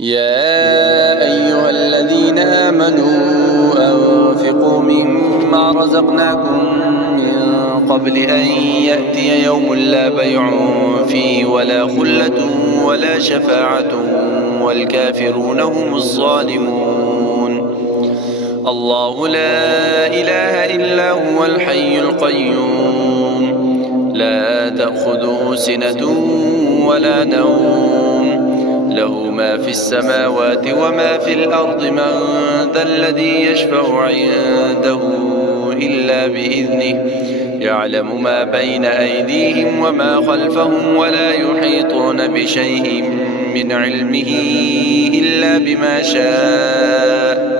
يا أيها الذين آمنوا أنفقوا مما رزقناكم من قبل أن يأتي يوم لا بيع فيه ولا خلة ولا شفاعة والكافرون هم الظالمون. الله لا إله إلا هو الحي القيوم لا تأخذه سنة ولا نوم له ما في السماوات وما في الأرض من ذا الذي يشفع عنده إلا بإذنه يعلم ما بين أيديهم وما خلفهم ولا يحيطون بشيء من علمه إلا بما شاء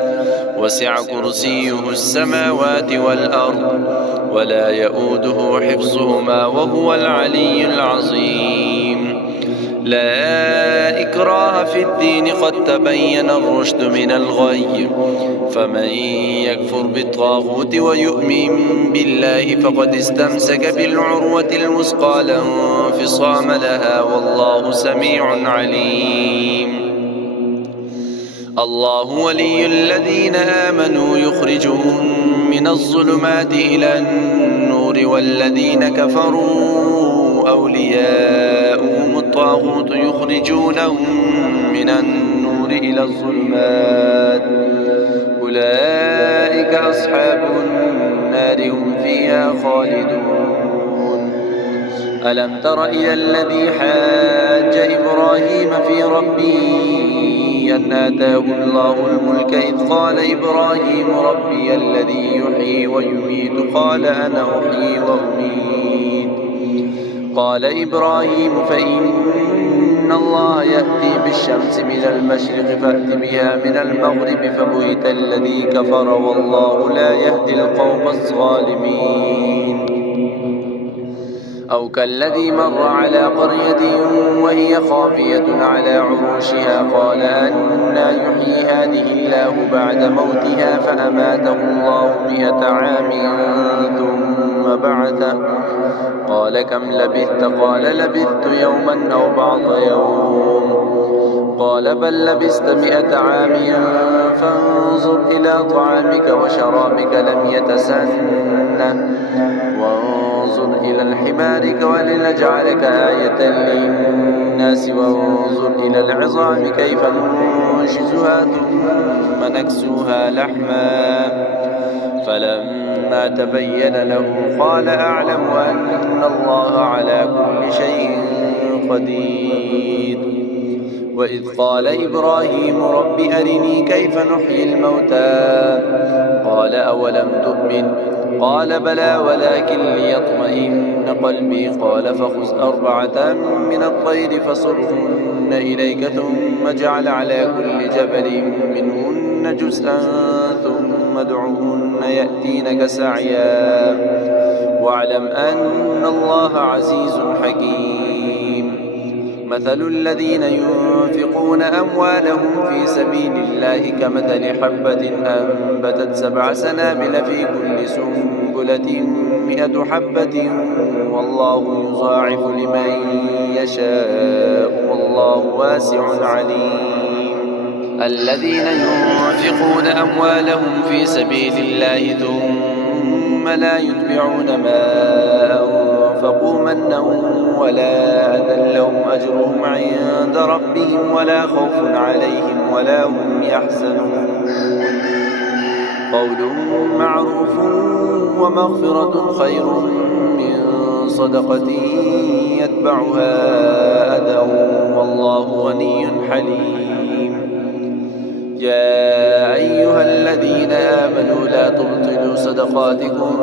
وسع كرسيه السماوات والأرض ولا يؤوده حفظهما وهو العلي العظيم. لا إكراه في الدين قد تبين الرشد من الغي فمن يكفر بالطاغوت ويؤمن بالله فقد استمسك بالعروة الوثقى لا انفصام لها والله سميع عليم. الله ولي الذين آمنوا يخرجهم من الظلمات إلى النور والذين كفروا أولياؤهم الطاغوت يخرجونهم من النور إلى الظلمات أولئك أصحاب النار هم فيها خالدون. ألم تر إلى الذي حاج إبراهيم في ربه أن آتاه الله الملك إذ قال إبراهيم ربي الذي يحيي ويميت قال أنا أحيي وأميت قال إبراهيم فإن الله يأتي بالشمس من المشرق فأت بها من المغرب فبهت الذي كفر والله لا يهدي القوم الظالمين. أو كالذي مر على قرية وهي خافية على عروشها قال أنى يحيي هذه الله بعد موتها فأماته الله 100 عام ثم بعثه قال كم لبثت قال لبثت يوما أو بعض يوم قال بل لبثت 100 عام فانظر إلى طعامك وشرابك لم يتسنه وانظر إلى حمارك ولنجعلك آية للناس وانظر إلى العظام كيف ننشزها ثم نكسوها لحما فلما تبين له قال أعلم أن الله على كل شيء قدير. وإذ قال إبراهيم رب أرني كيف نحيي الموتى قال أولم تؤمن قال بلى ولكن ليطمئن قلبي قال فخذ 4 من الطير فصرهن إليك ثم اجعل على كل جبل منهن جزءا ثم ادعهن يأتينك سعيا واعلم أن الله عزيز حكيم. مثل الذين ينفقون أموالهم في سبيل الله كمثل حبة أنبتت 7 سنابل في كل سنبلة 100 حبة والله يضاعف لمن يشاء والله واسع عليم. الذين ينفقون أموالهم في سبيل الله ثم لا يتبعون ما أنفقوا منا ولا أذى لهم أجرهم عند ربهم ولا خوف عليهم ولا هم يحزنون. قول معروف ومغفرة خير من صدقة يتبعها أذى والله غني حليم. يا أيها الذين آمنوا لا تبطلوا صدقاتكم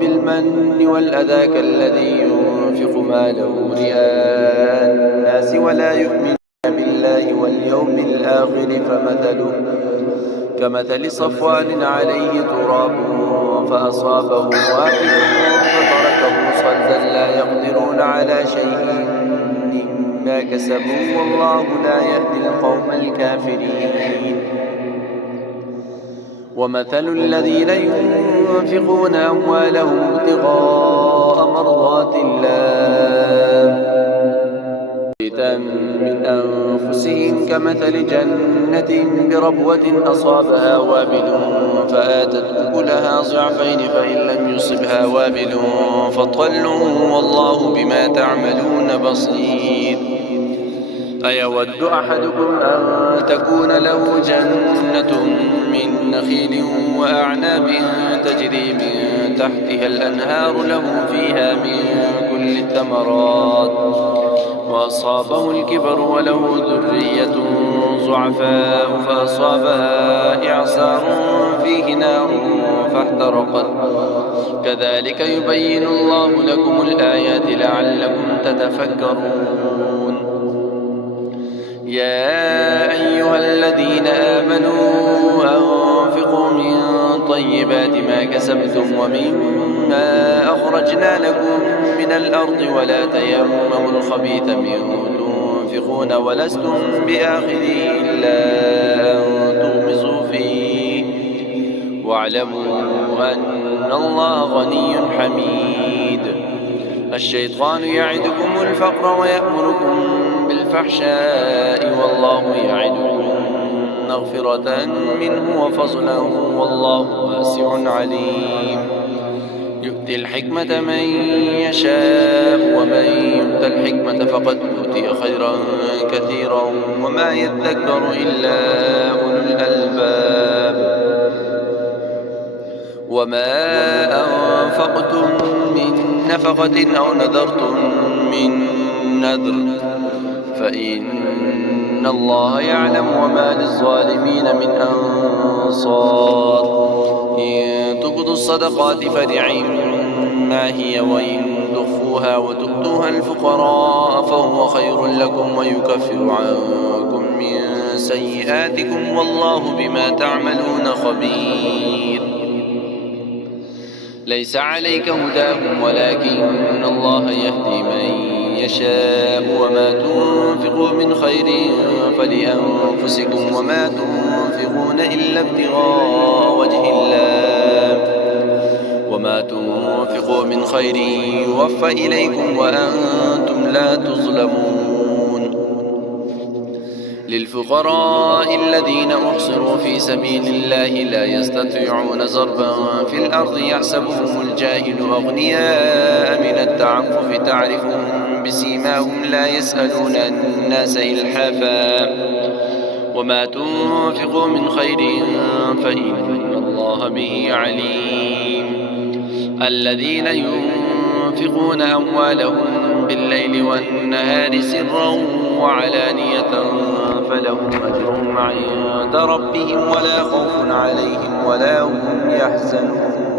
بالمن والأذى كالذي ينفق ماله رئاء الناس ولا يؤمن بالله واليوم الآخر كمثل صفوان عليه تراب فأصابه وابل فتركه صلدا لا يقدرون على شيء مما كسبوا والله لا يهدي القوم الكافرين. ومثل الذين ينفقون أموالهم ابتغاء مرضات الله من أنفسهم كمثل جنة بربوة أصابها وابل فآتت أكلها ضعفين فإن لم يصبها وابل فطل والله بما تعملون بصير. أيود أحدكم أن تكون له جنة من نخيل وأعناب تجري من تحتها الأنهار له فيها من كل الثمرات وأصابه الكبر وله ذرية ضعفاء فأصابها إعصار فيه نار فاحترقت كذلك يبين الله لكم الآيات لعلكم تتفكرون. يا أيها الذين آمنوا أنفقوا من طيبات ما كسبتم ومما أخرجنا لكم من الأرض ولا تيمموا الخبيث منه تنفقون ولستم بآخذه إلا أن تغمزوا فيه واعلموا أن الله غني حميد. الشيطان يعدكم الفقر ويأمركم بالفحشاء والله يعدكم مغفرة منه وفضلا والله واسع عليم. يؤتي الحكمة من يشاء ومن يؤت الحكمة فقد أوتي خيرا كثيرا وما يذكر إلا أولو الألباب. وما أنفقتم من نفقة أو نذرتم من نذر فإن الله يعلم وما للظالمين من أنصار. إن تبدوا الصدقات فنعما هي وإن تخفوها وتؤتوها الفقراء فهو خير لكم ويكفر عنكم من سيئاتكم والله بما تعملون خبير. ليس عليك هداهم ولكن الله يهدي من يشاء وما تنفقوا من خير فلأنفسكم وما تنفقون إلا ابتغاء وجه الله وما تنفقوا من خير يوفى إليكم وأنتم لا تظلمون. للفقراء الذين أحصروا في سبيل الله لا يستطيعون ضربا في الأرض يحسبهم الجاهل أغنياء من التعفف تعرفهم بسيماهم لا يسألون الناس إلحافا وما تنفقوا من خير فإن الله به عليم. الذين ينفقون أموالهم بالليل والنهار سرا وعلانية فلهم أجرهم عند ربهم ولا خوف عليهم ولا هم يحزنون.